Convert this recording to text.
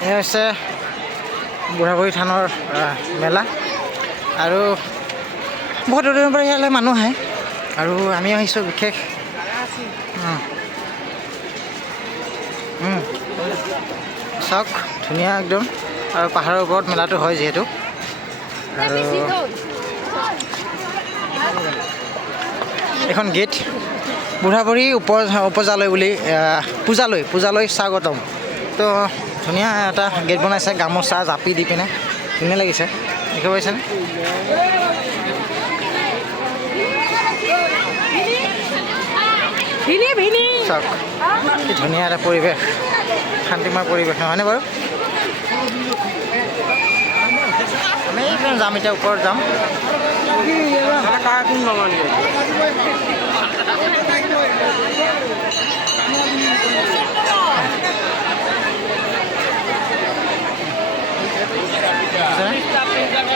এই হৈছে বুঢ়াবুঢ়ী থানৰ মেলা আৰু বহুত দূৰৰ পৰা ইয়ালৈ মানুহ আহে আৰু আমি আহিছোঁ বিশেষ চাওক ধুনীয়া একদম আৰু পাহাৰৰ ওপৰত মেলাটো হয় যিহেতু আৰু এখন গেট বুঢ়াবুঢ়ী উপজালৈ বুলি পূজালৈ স্বাগতম তো ধুনীয়া এটা গেট বনাইছে গামোচা জাপি দি পিনে ধুনীয়া লাগিছে দেখিব পাইছেনে চাওক কি ধুনীয়া এটা পৰিৱেশ শান্তিময় পৰিৱেশ নহয়নে বাৰু আমি যাম এতিয়া ওপৰত যাম